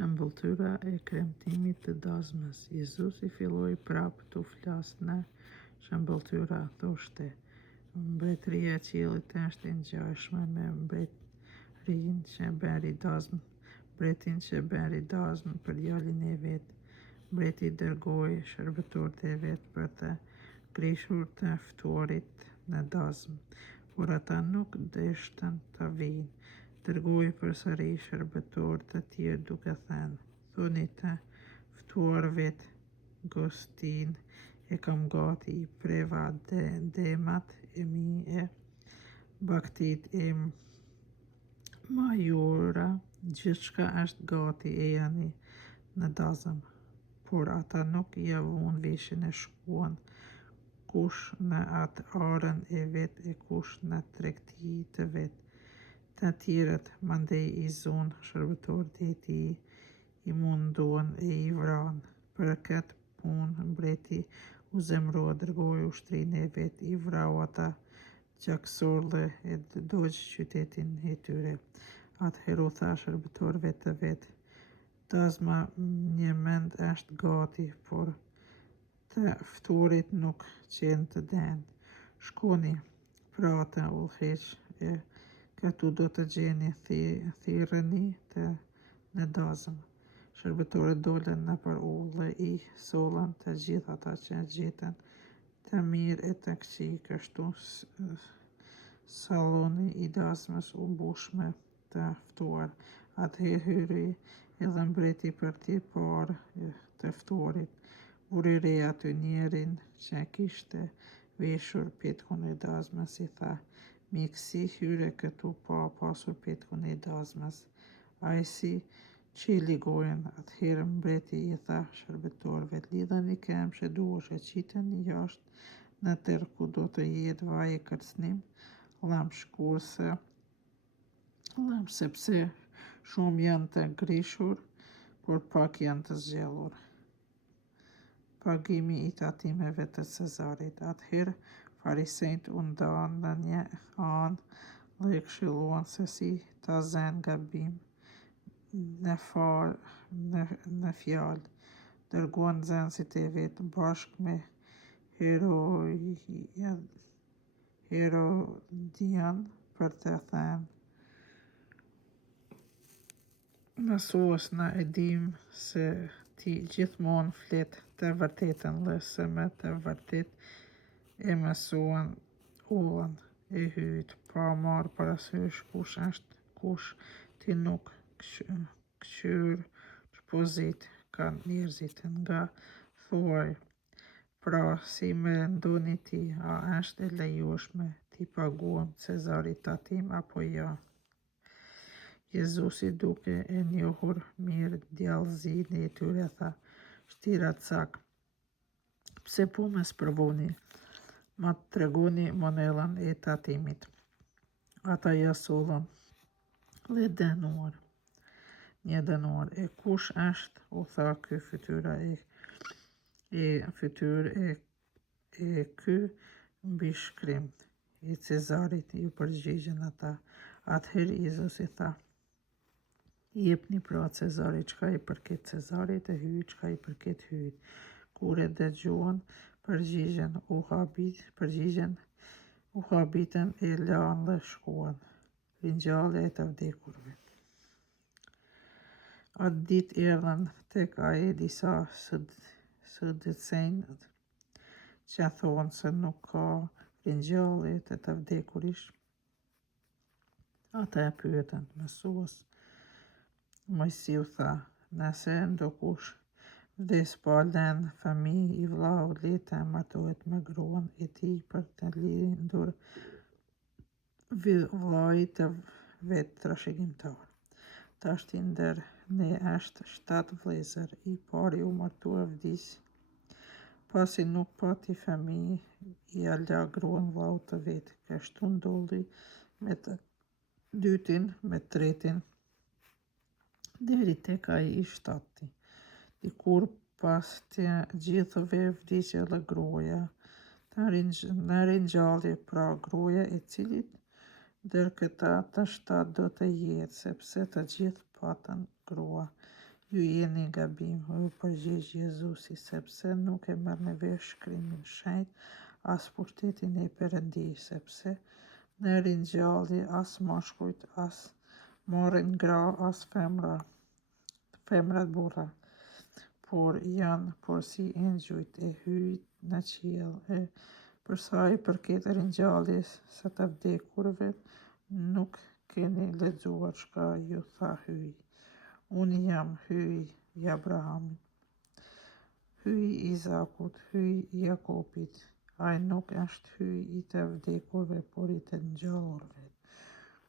Shëmbëltyra e kremtimit të dazmës. Jezusi filloi prapë të flasë në shëmbëltyra, thoshte: Mbretëria e qiellit është e ngjashme me mbretërinë që bëri dazmë, mbretin që bëri dazmë për djalin e vet. Mbreti dërgoi shërbëtorët e vet për të krishur të ftuarit në dazmë, por ata nuk deshtën të vinë. Dërgoi përsëri shërbëtorë të tjerë duke thënë: Thoni të ftuarve, gostin e kam gati, preva demat e mi e baktit e majura, gjithçka është gati, e jani në dazëm. Por ata nuk ja vun veshin e shkuan, kush në atë arën e vet e kush në tregti të vet. Të tjerët mandej i zunë shërbëtorët e tij, i munduan e i vranë. Për këtë punë mbreti u zemrua, dërgoi ushtrinë e vet, i vrau ata gjaksorë e dogj qytetin e tyre. Atëherë u tha shërbëtorëve të vet: Dazma një mend është gati, por të ftuarit nuk qenë të denë. Shkoni pra të udhëheq e këtu do të gjeni thirrëni në dazëm. Shërbëtorët dolën nëpër ujë dhe i sollën të gjithë ata që gjetën të mirë e të këqij. Kështu salloni i dazmës u mbush me të ftuar. Atëherë hyri edhe mbreti për t'i parë të ftuarit. Vuri re aty njerin që kishte veshur petkun e dazmës, i tha: Mik, si hyre këtu pa pasur petkun e dazmës? Ai si qeli gojën. Atëherë mbreti i tha shërbëtorëve: Lidhani këmbë e duar e qiteni jashtë në terr ku do të jetë vaj e kërcënim, lëmë sepse shumë janë të grishur, por pak janë të zgjelur. Pagimi i tatimeve të Cezarit. Atëherë farisejt u ndanë në një anë dhe i këshilluan se si ta zënë gabim në fjalë. Dërguan nxënësit e vet bashkë me Herodian për të thënë: Mësues, na e dim se ti gjithmonë flet të vërtetën dhe se me të vërtetë e mësuan ullën e hyjt, pa marrë parasysh kush është kush. Ti nuk kqyr ç'pozit kanë njerzit nga thuaj. Pra si mendoni ti, a është e lejueshme t'i paguajmë Cezarit tatim apo jo? Jezusi, duke e njohur mirë djallëzinë e tyre, tha: Shtira cak, pse po më sprovoni? Ma tregoni monedhën e tatimit. Ata ja sollën dhe një denar. E kush është, u tha ky fytyra e ky mbishkrim i Cezarit, ju përgjigjën ata. Atëherë Jezusi tha: Jepni pra Cezarit çka i përket Cezarit e hyjt çka i përket hyjt. Kur e dëgjuan, u habitën e lanë dhe shkuan. Ringjallja e të vdekurve. Atë ditë erdhën tek ai disa Saducejnë që thonë se nuk ka ringjallje të vdekurish. Ata e pyetën: Mësues, Mojsiu tha: Nëse ndokush vdes pa lënë fëmijë i vllau, le të martohet me gruan e tij për të lindur vllai të vet trashëgimtar. Tashti ndër ne është 7 vëllezër. I pari u martua vdiq, pasi nuk pati fëmijë, ia la gruan vllaut të vet. Kështu ndodhi me të dytin, me tretin, deri tek ai i 7-ti. Dikur pas të gjithëve vdiq edhe gruaja në ringjallje, pra gruaja e cilit ndër këta të 7 do të jetë, sepse të gjithë patën grua. Ju jeni gabim, u përgjigj Jezusi, sepse nuk e merr në vesh shkrimin shenjt, as pushtetin e Perëndisë, sepse në ringjallje as mashkujt, as morrin gra, as femrat burra, por janë porsi e ngjujt e hyjt në qiell. E për sa i përket ringjalljes së të vdekurve, nuk keni lexuar çka ju tha hyj. Unë jam hyj i Abrahamit, hyj i Izakut, hyj i Jakobit. Ai nuk është hyj i të vdekurve, por i të ngjallurve.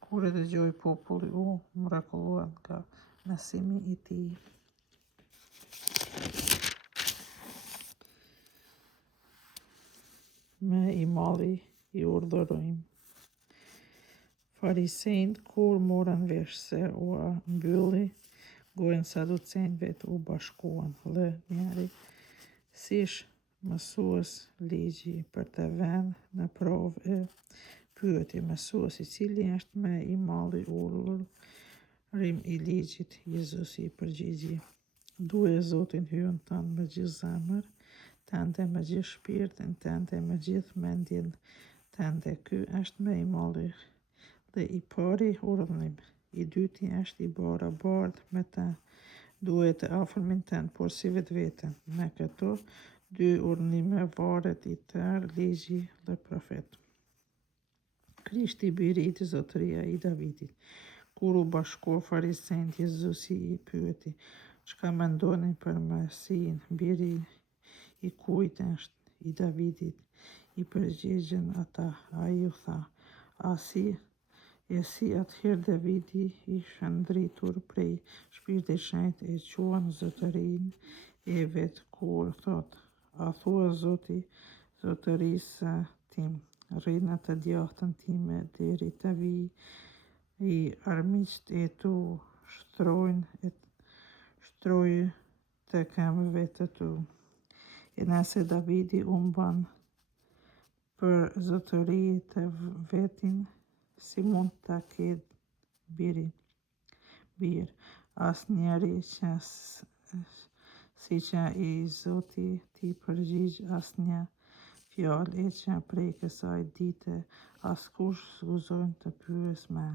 Kur e dëgjoi populli u mrekulluan nga mësimi i tij. Me i malli i urdhërojmë. Farisejt kur morën vesh se u mbylli gojën saducenëve u bashkuan dhe njeri siç mësues ligji për të vënë në provë e pyeti mësuesi cili është më i malli urdhërim i ligjit. Jezusi i përgjigji: Duhe Zotin hyjën tënd me gjithë zemër tënde, me gjithë shpirtin tënde, me gjithë mendjen tënde. Ky është më i malli dhe i pari urdhërim. I dyti është i barabartë me të. Duhet të afërmin tënd, por si vetveten. Me këto dy urdhërime varet i tërë ligji dhe profet. Krishti biri i Zotëria i Davidit. Kur u bashkua farisejt, Jezusi i pyeti: Çka mendoni për Mesin, biri i kujt është? I Davidit. I përgjigjen ata. Ai u tha: si atëherë Davidi ishte ndritur prej Shpirtit Shenjt e quan zotërinë e vet kur thot: A thua Zoti zotërisë tim, rri në të djathtën time deri të vij, i armiqt e tu shtroj të këmbëve të tu. E nëse Davidi u mban për zotëri të vetin, si mund ta ketë bir? Asnjëri që si që i Zoti t'i përgjigj asnjë fjalë e që prej kësaj dite askush s'guxon të pyes më.